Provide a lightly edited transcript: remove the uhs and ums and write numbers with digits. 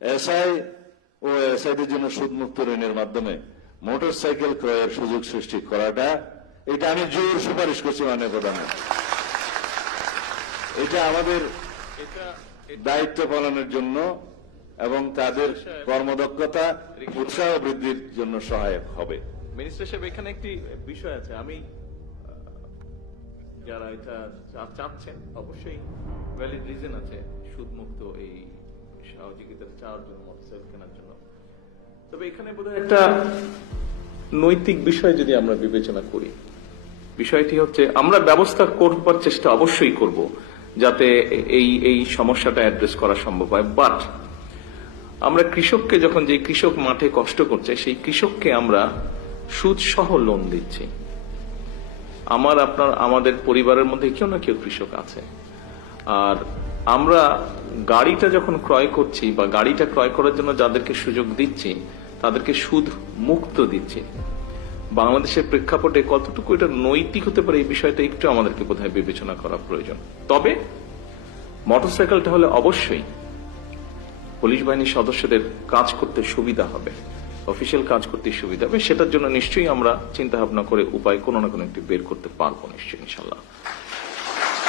SI ও এসআইদের জন্য সুদমুক্ত ঋণের মাধ্যমে মোটরসাইকেল ক্রয়ের সুযোগ সৃষ্টি করাটা, এটা আমি জোর সুপারিশ করছি মাননীয় প্রধানমন্ত্রী। এটা আমাদের দায়িত্ব পালনের জন্য এবং তাদের কর্মদক্ষতা উৎসাহ বৃদ্ধির জন্য সহায়ক হবে। মিনিস্টার সাহেব, এখানে একটি বিষয় আছে। আমি যারা এটা চাচ্ছেন অবশ্যই ভ্যালিড রিজন আছে সুদমুক্ত এই সহযোগিতা চাওয়ার জন্য, মোটরসাইকেল কেনার জন্য। তবে এখানে বোধহয় একটা নৈতিক বিষয় যদি আমরা বিবেচনা করি, বিষয়টি হচ্ছে আমরা ব্যবস্থা করবার চেষ্টা অবশ্যই করব যাতে এই সমস্যাটা অ্যাড্রেস করা সম্ভব হয়। বাট আমরা কৃষককে যখন, যে কৃষক মাঠে কষ্ট করছে সেই কৃষককে আমরা সুদ সহ লোন দিচ্ছি। আমাদের পরিবারের মধ্যে কেউ না কেউ কৃষক আছে। আর আমরা গাড়িটা যখন ক্রয় করছি বা গাড়িটা ক্রয় করার জন্য যাদেরকে সুযোগ দিচ্ছি তাদেরকে সুদ মুক্ত দিচ্ছি। বাংলাদেশের প্রেক্ষাপটে কতটুকু এটা নৈতিক হতে পারে এই বিষয়টা একটু আমাদেরকে বোধহয় বিবেচনা করা প্রয়োজন। তবে মোটরসাইকেলটা হলে অবশ্যই পুলিশ বাহিনীর সদস্যদের কাজ করতে সুবিধা হবে, অফিসিয়াল কাজ করতে সুবিধা হবে। সেটার জন্য নিশ্চয়ই আমরা চিন্তা ভাবনা করে উপায় কোনো না কোনো একটি বের করতে পারবো নিশ্চয়ই, ইনশাল্লাহ।